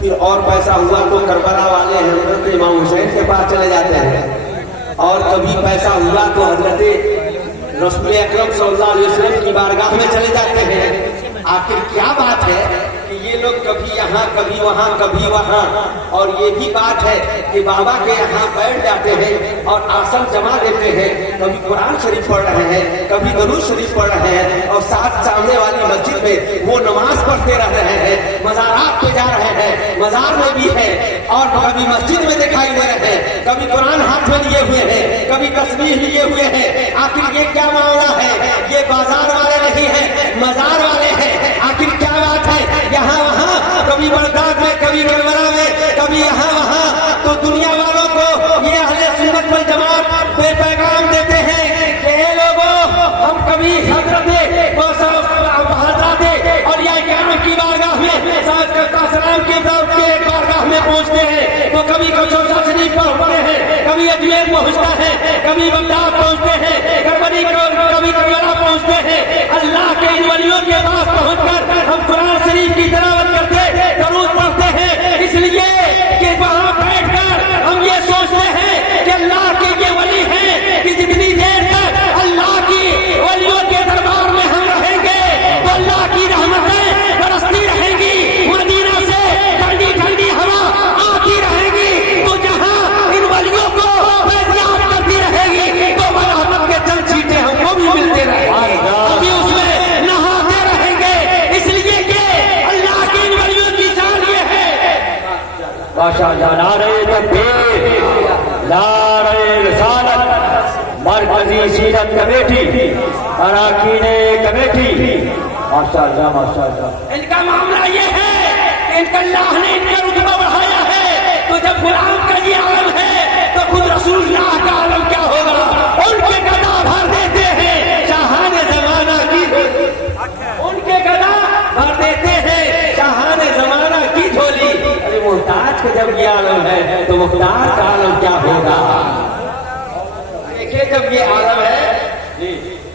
پھر اور پیسہ ہوا تو کربلا والے حضرت امام حسین کے پاس چلے جاتے ہیں، اور کبھی پیسہ ہوا تو حضرت رسول اکرم صلی اللہ علیہ وسلم کی بارگاہ میں چلے جاتے ہیں۔ آخر کیا بات ہے کہ یہ لوگ کبھی یہاں کبھی وہاں کبھی وہاں، اور یہ بھی بات ہے کہ بابا کے یہاں بیٹھ جاتے ہیں اور آسن جما دیتے ہیں، کبھی قرآن شریف پڑھ رہے ہیں، کبھی درود شریف پڑھ رہے ہیں، اور ساتھ سامنے والی مسجد میں وہ نماز پڑھتے رہ رہے ہیں، مزارات پہ جا رہے ہیں، مزار میں بھی ہے، اور کبھی مسجد میں دکھائی دے رہے ہیں، کبھی قرآن ہاتھ میں لیے ہوئے ہیں، کبھی تسبیح لیے ہوئے ہیں۔ آخر یہ کیا معاملہ ہے؟ یہ بازار والے نہیں ہیں، مزار والے ہیں۔ آخر کیا بات ہے؟ یہاں وہاں، کبھی بغداد میں، کبھی کربلا میں، کبھی یہاں وہاں، تو دنیا والوں کو یہ اہل سنت والجماعت بے پیغام دیتے ہیں کہ اے لوگوں، ہم کبھی حضرت اور یا کرام کی بارگاہ میں سلام کے بارگاہ میں پہنچتے ہیں، تو کبھی کچوسا شریف پہنچتے ہیں، کبھی اجمیر پہنچتا ہے، کبھی بغداد پہنچتے ہیں، کبھی کربلا پہنچتے ہیں۔ اللہ کے ان ولیوں کے پاس پہنچ کر ہم قرآن شریف کی تلاوت کرتے، درود پڑھتے ہیں، اس لیے کہ وہاں بیٹھ کر ہم یہ سوچتے ہیں کہ اللہ کے یہ ولی ہیں کہ جتنی دیر تک اللہ کی ولیوں کے دربار میں ہم رہیں گے تو اللہ کی رحمتیں برستی رہیں گی، مدینہ سے ٹھنڈی ٹھنڈی ہوا آتی رہے گی، تو جہاں ان ولیوں کو فیضیاب کرتی رہے گی تو رحمت کے چند چھینٹے ہم کو بھی ملتے رہیں گے، ابھی اس میں نہاتے رہیں گے، اس لیے کہ اللہ کے ان ولیوں کی شان یہ ہے۔ ماشاءاللہ، نعرہ تکبیر، نعرہ رسالت، مرکزی سیرت کمیٹی، اراکین کمیٹی، ماشاءاللہ ماشاءاللہ۔ ان کا معاملہ یہ ہے کہ ان کا اللہ نے ان کا رتبہ بڑھایا ہے، تو جب غلام کا یہ عالم ہے تو خود رسول اللہ کا عالم کیا ہوگا؟ ان کے گدا بھر دیتے ہیں شاہان زمانہ کی، ان کے گدا بھر دیتے ہیں شاہان زمانہ کی جھولی۔ ارے محتاج کا جب یہ عالم ہے تو مختار کا عالم کیا ہوگا؟ دیکھیں جب یہ عالم ہے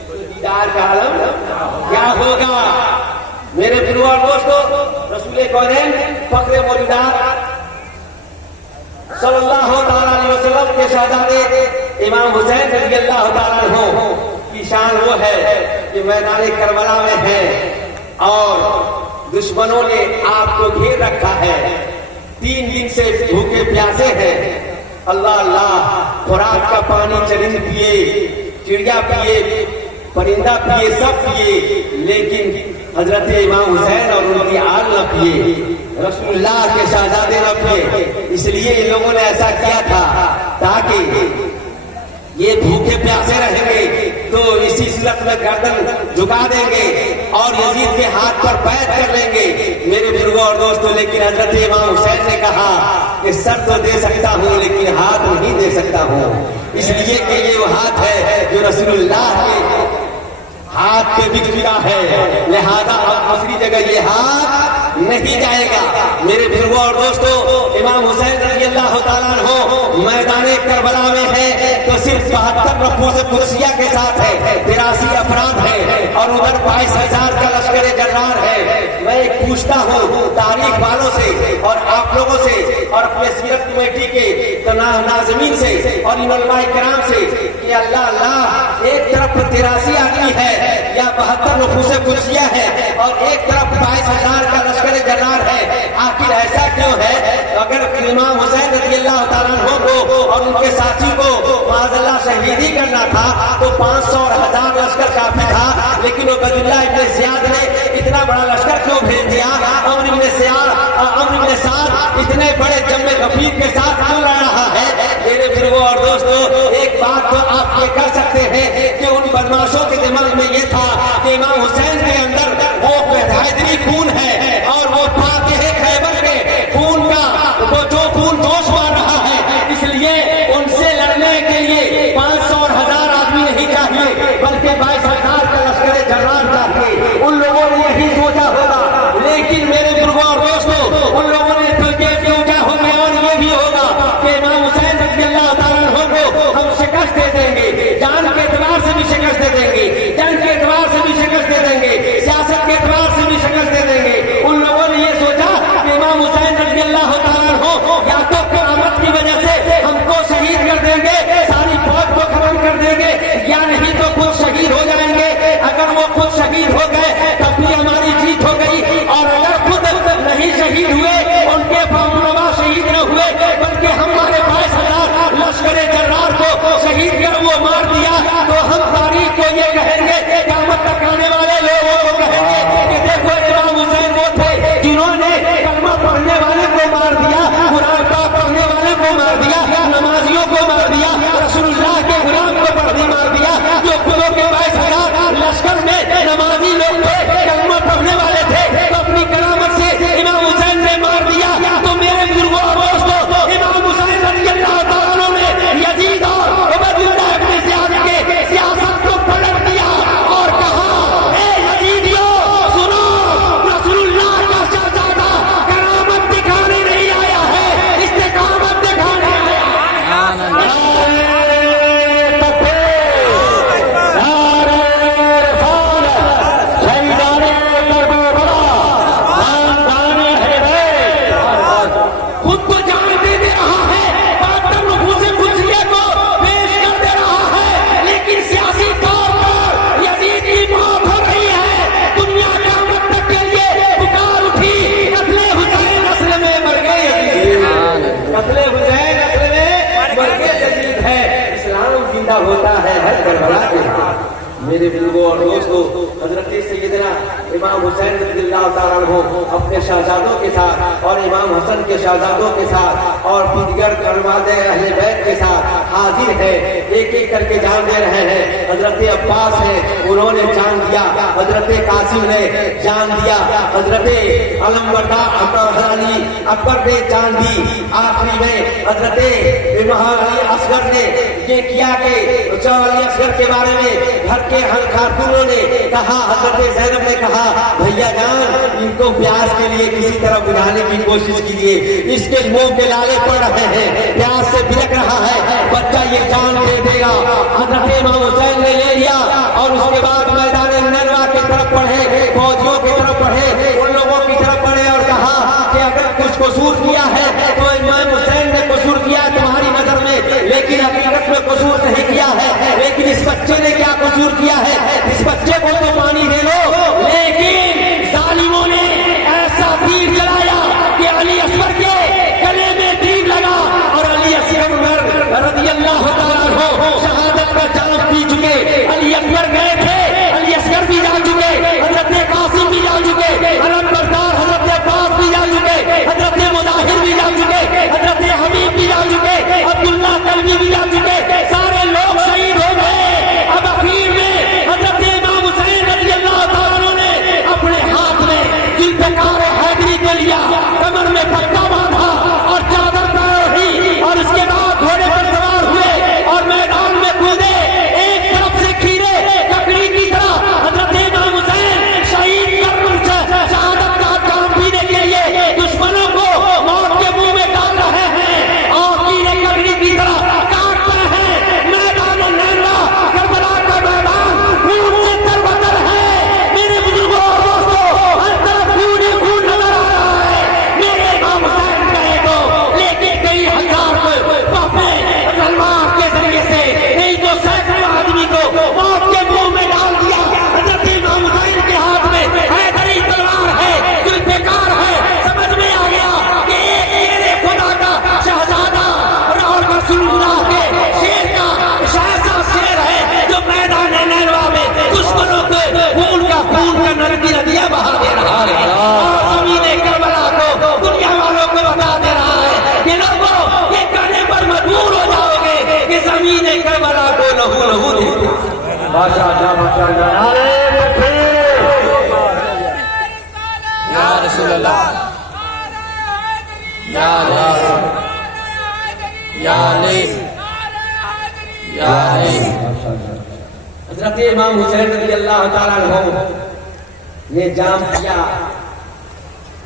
تو دیدار کا عالم کیا ہوگا؟ میرے پھر اور دوستو، رسول کونین فخر موجودات صلی اللہ تعالیٰ علیہ وسلم کے شہزادے امام حسین رضی اللہ تعالیٰ عنہ کی شان وہ ہے کہ میدان کربلا میں ہے اور دشمنوں نے آپ کو گھیر رکھا ہے، 3 دن سے بھوکے پیاسے ہیں۔ اللہ اللہ، خوراک کا پانی چرند پیے، چڑیا پیے، پرندہ پیے، سب پیے، لیکن حضرت امام حسین اور ان کی آل نہ پیے، رسول اللہ کے شہزادے نہ پیے۔ اس لیے ان لوگوں نے ایسا کیا تھا تاکہ یہ بھوکے پیاسے رہیں گے تو اسی صورت میں گردن جھکا دیں گے اور یزید کے ہاتھ پر بیعت کر لیں گے۔ میرے بزرگوں اور دوستوں، لیکن حضرت امام حسین نے کہا کہ سر تو دے سکتا ہوں لیکن ہاتھ نہیں دے سکتا ہوں، اس لیے کہ یہ وہ ہاتھ ہے جو رسول اللہ کے ہاتھ پہ بک چکا ہے، لہذا اب دوسری جگہ یہ ہاتھ نہیں جائے گا۔ میرے بزرگوں اور دوستوں، امام حسین رضی اللہ تعالیٰ عنہ میدان کربلا میں ہے تو صرف 72 رفوز قدسیہ کے ساتھ ہے، 83 افراد ہیں، اور ادھر 22,000 کا لشکر جرار ہے۔ میں ایک پوچھتا ہوں تاریخ والوں سے اور آپ لوگوں سے اور اپنے سیرت کمیٹی کے ناظمین سے اور ان علماء کرام سے کہ اللہ اللہ، ایک طرف 83 آدمی ہے یا 72 نفوس قدسیہ ہے اور ایک طرف 22,000 کا لشکر جرار ہے، آخر ایسا کیوں ہے؟ اگر امام حسین رضی اللہ تعالیٰ عنہ کو اور ان کے ساتھی کو معاذ اللہ شہیدی کرنا تھا تو 500 اور 1000 لشکر کافی تھا، لیکن عبید اللہ ابن زیاد نے اتنا بڑا لشکر کیوں بھیج دیا؟ عمرو بن سعد اتنے بڑے جم غفیر کے ساتھ کیوں لڑ رہا ہے؟ میرے بزرگوں اور دوستوں، ایک بات تو آپ یہ کر سکتے ہیں کہ ان بدماشوں کے دماغ میں یہ تھا کہ امام حسین کے اندر وہ حیدری خون ہے اور وہ فاتح خیبر کے خون کا وہ جو خون جوش مار رہا ہے، اس لیے ان سے لڑنے کے لیے 500 اور 1000 آدمی نہیں چاہیے بلکہ 22,000 کا لشکر جرار چاہیے۔ ان لوگوں نے یہی سوچا ہوگا، لیکن میرے بزرگوں اور دوستوں، ان لوگوں نے تو یہ سوچا ہوگا اور یہ بھی ہوگا کہ امام حسین رضی اللہ تعالیٰ عنہ کو ہم شکست دے دیں گے، جان کے اعتبار سے بھی شکست دے دیں گے، جنگ کے اعتبار سے بھی شکست دے دیں گے، سیاست کے اعتبار سے بھی شکست دے دیں گے۔ ان لوگوں نے یہ سوچا کہ امام حسین رضی اللہ میرے بزرگوں اور دوستوں، حضرت سیدنا امام حسین رضی اللہ تعالیٰ عنہ اپنے شہزادوں کے ساتھ اور امام حسن کے شہزادوں کے ساتھ اور دیگر کرماد اہل بیت کے ساتھ حاضر ہے، ایک ایک کر کے جان دے رہے ہیں۔ حضرت عباس ہے، انہوں نے جان دیا، حضرت قاسم نے جان دیا، حضرت علمبردار علی اکبر نے جان دی، آخری میں حضرت علی اصغر نے یہ کیا کہ علی اصغر کے بارے میں گھر کے خاتونوں نے کہا، حضرت زینب نے کہا بھیا جان ان کو پیاس کے لیے کسی طرح بجھانے کی کوشش کیجیے، اس کے منہ کے لالے پڑ رہے ہیں، پیاس سے بلک رہا ہے، بچہ یہ جان دے دے گا۔ حضرت امام حسین نے لے لیا اور اس کے بعد میدان نینوا کی طرف پڑھے، فوجیوں کی طرف پڑھے، ان لوگوں کی طرف پڑھے اور کہا کہ اگر کچھ قصور کیا ہے تو امام حسین نے قصور کیا تمہاری نظر میں، لیکن حقیقت میں قصور نہیں کیا ہے، لیکن اس بچے نے کیا قصور کیا ہے، اس بچے کو تو پانی دے لو۔ لیکن ظالموں نے ایسا تیر چلایا کہ علی اصغر کے گلے میں تیر لگا اور علی اصغر رضی اللہ تعالیٰ عنہ شہادت کا جام پی چکے۔ علی اکبر گئے تھے، علی اصغر بھی جا چکے، حضرت قاسم بھی جا چکے، علمبردار حضرت عباس بھی جا چکے، حضرت مظاہر بھی جا چکے، حضرت حبیب بھی جا چکے، عبداللہ کلبی بھی جا چکے، سارے لوگ شہید ہو گئے۔ اب اخیر میں حضرت امام حسین رضی اللہ تعالیٰ عنہ نے اپنے ہاتھ میں ذوالفقار حیدری کو لیا، کمر میں پٹا باندھا اور چادر پہنی اور اس کے بعد گھوڑے پر سوار ہوئے اور میدان میں کودے، ایک طرف سے کھیرے لکڑی کی طرح حضرت امام حسین شہید کر شہادت کا جام پینے کے لیے دشمنوں کو موت کے منہ میں ڈال رہے ہیں اور کیڑے لکڑی کی طرح کاٹ رہے ہیں۔ میدان نینوا کربلا کا میدان خون سے تربتر ہے۔ میرے بزرگوں اور دوستوں، ہر طرف خون ہی خون نظر آ رہا ہے۔ میرے امام حسین کہے تو لیکن کئی ہزار تلوار کے ذریعے سے نہیں تو سینکڑوں آدمی کو موت کے منہ میں ڈال دیا۔ حضرت امام حسین کے ہاتھ میں حیدری تلوار ہے، ذوالفقار ہے۔ سمجھ میں آ گیا کہ ایک میرے خدا کا شہزادہ اور رسول اللہ کے شیر کا شہزادہ شیر ہے جو میدان نینوا میں دشمنوں کے خون کا ندیہ بہا دے رہا ہے اور زمین کربلا کو دنیا والوں کو بتا دے رہا ہے کہ لوگوں یہ کہنے پر مجبور ہو جاؤ گے کہ زمین کربلا کو لہو لہو دے دو۔ ماشاءاللہ ماشاءاللہ، نعرہ تکبیر، یا رسول اللہ، یا علی، یا علی، یا علی۔ حضرت امام حسین رضی اللہ تعالیٰ عنہ نے جام کیا،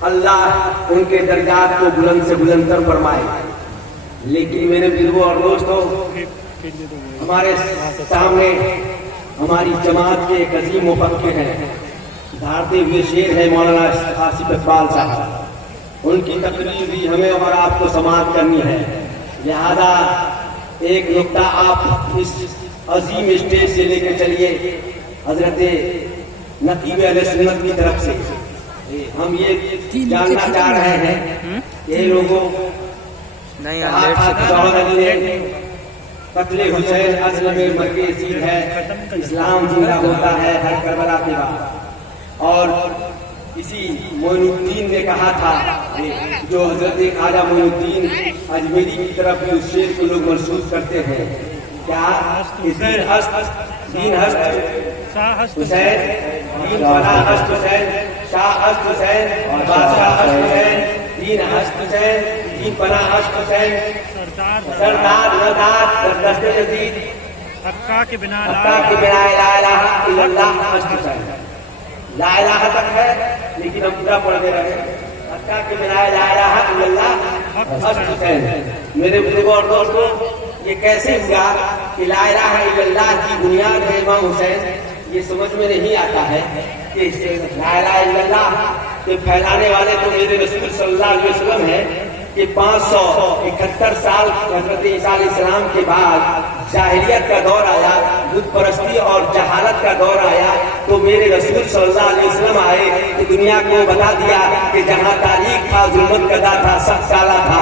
اللہ ان کے درجات کو بلند سے بلند تر فرمائے۔ لیکن میرے بزرگوں اور دوستوں، ہمارے سامنے ہماری جماعت کے ایک عظیم مفکر ہیں، دھارتے ہوئے شیر ہے مولانا آصف اقبال صاحب، ان کی تقریر بھی ہمیں اور آپ کو سماعت کرنی ہے، لہذا ایک نقطہ آپ اس عظیم اسٹیج سے لے کے چلیے حضرت نقیب اہل سنت کی طرف سے۔ ہم یہ جاننا چاہ رہے ہیں کہ لوگوں جوہر علی نے قتل حسین اصل میں مرکز چیز ہے، اسلام زندہ ہوتا ہے ہر کربلا کے بعد۔ اور اسی معین الدین نے کہا تھا، جو حضرت خواجہ معین الدین اجمیری کی طرف بھی اس شعر کو لوگ منسوخ کرتے ہیں، کیا دین ہست حسین، دین فنا ہست حسین، شاہ ہست حسین، بادشاہ ہست حسین، دین ہست حسین، دین فنا ہست حسین، سردار نداد دست یزید، حقا کے بنا حقا کے بنا لا الہ الا اللہ ہست حسین۔ لا الہ تک ہے لیکن ہم پورا پڑھتے رہے، حقا کے بنا لا الہ الا اللہ ہست حسین۔ میرے بزرگوں اور دوستوں، یہ کیسے ہوا کہ لا الہ الا اللہ کی بنیاد ہے امام حسین؟ یہ سمجھ میں نہیں آتا ہے کہ لا الہ الا اللہ کے پھیلانے والے تو میرے رسول صلی اللہ علیہ وسلم ہیں کہ 571 سال حضرت عیسیٰ علیہ السلام کے بعد جاہلیت کا دور آیا، بت پرستی اور جہالت کا دور آیا، تو میرے رسول صلی اللہ علیہ وسلم آئے کہ دنیا کو بتا دیا کہ جہاں تاریخ تھا، ظلمت کدا تھا، سخت کالا تھا،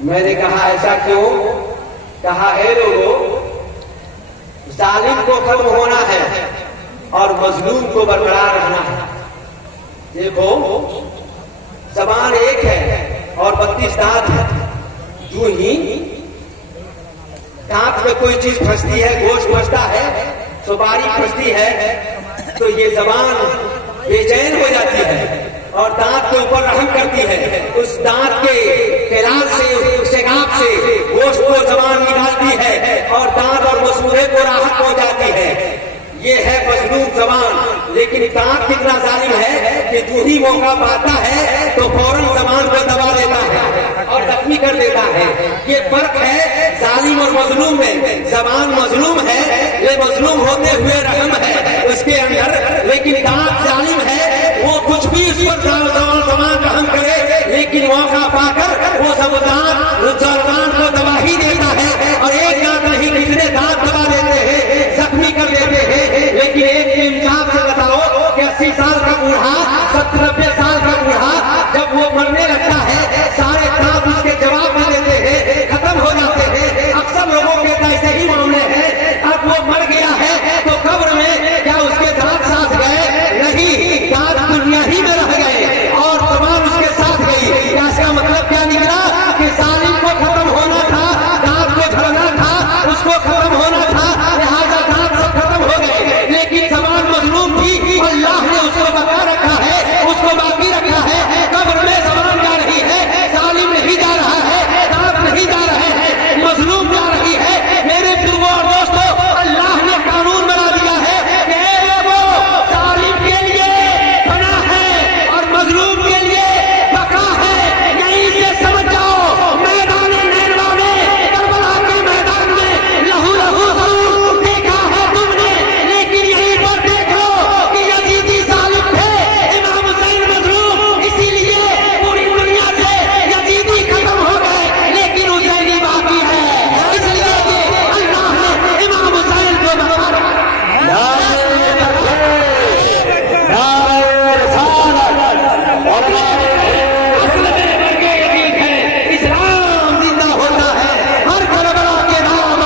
میں نے کہا ایسا کیوں؟ کہا اے لوگوں، ظالم کو ختم ہونا ہے اور مظلوم کو برقرار رہنا ہے۔ دیکھو زبان ایک ہے اور 32 دانت ہے، جو ہی دانت میں کوئی چیز پھنستی ہے، گوشت پھنستا ہے، سپاری پھنستی ہے، تو یہ زبان بے چین ہو جاتی ہے اور دانت کے اوپر رحم کرتی ہے۔ اس دانت کے خلال سے، سگاپ سے گوشت کو زبان نکالتی ہے اور دانت اور مسورے کو راحت پہنچاتی ہے۔ یہ ہے مظلوم زبان۔ لیکن دانت کتنا ظالم ہے کہ جو ہی موقع پاتا ہے تو فوراً زبان کو دبا دیتا ہے اور زخمی کر دیتا ہے۔ یہ فرق ہے ظالم اور مظلوم میں۔ زبان مظلوم ہے، یہ مظلوم ہوتے ہوئے رحم ہے اس کے اندر، لیکن دانت ظالم ہے، وہ کچھ بھی اس پر زبان رحم کرے لیکن موقع پا کر وہ زبان کو دبا ہی دیتا ہے، اور ایک دانت نہیں کتنے دانت دبا دیتے ہیں، زخمی کر دیتے ہیں۔ لیکن ایک انصاف سے بتاؤ کہ 80 سال کا بوڑھا، 70-90 سال کا بوڑھا جب وہ مرنے لگتا ہے، سارے دانت اس کے جواب میں دیتے ہیں، ختم ہو جاتے ہیں۔ اکثر لوگوں کے ایسے ہی معاملے ہیں، اب وہ مر گیا ہے تو قبر میں کیا اس کے دانت ساتھ گئے؟ نہیں، دانت دنیا ہی میں رہ گئے اور تمام اس کے ساتھ گئی۔ کیا اس کا مطلب کیا نکلا؟ کہ ظالم کو ختم ہونا تھا، دانت کو جھڑنا تھا، اس کو ختم ہونا تھا، لہٰذا دانت سب ختم ہو گئے۔ لیکن زبان مظلوم تھی، اللہ نے اس کو بقا رکھا ہے، اس کو باقی رکھا ہے۔ قبر میں زبان جا رہی ہے، ظالم نہیں جا رہا ہے، دانت نہیں جا رہے ہیں، مظلوم جا رہی ہے۔ میرے بزرگوں اور دوستوں، اللہ نے قانون بنا دیا ہے کہ اے لوگوں، ظالم کے لیے فنا ہے اور مظلوم کے لیے بقا ہے۔ یہیں سے سمجھ جاؤ، میدان نینوا میں، کربلا کے میدان میں لہو ضرور دیکھا ہے تم نے، لیکن یہیں پر دیکھو کہ یزیدی ظالم تھے، امام حسین مظلوم، اسی لیے پوری دنیا سے یزیدی ختم ہو گئے، لیکن حسینی باقی ہے، اس لیے کہ اللہ نے امام حسین کو بقا رکھا۔ اسلام زندہ ہوتا ہے ہر کربلا کے نام۔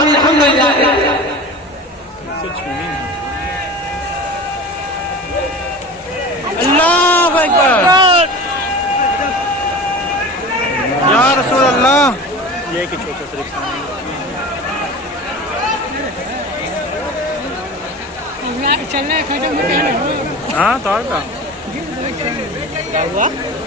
الحمدللہ۔ اللہ اکبر، یا رسول اللہ۔ یہ کہ چھوٹا صرف چلنا ہے ختم ہو گیا نا۔ ہاں تو اور کا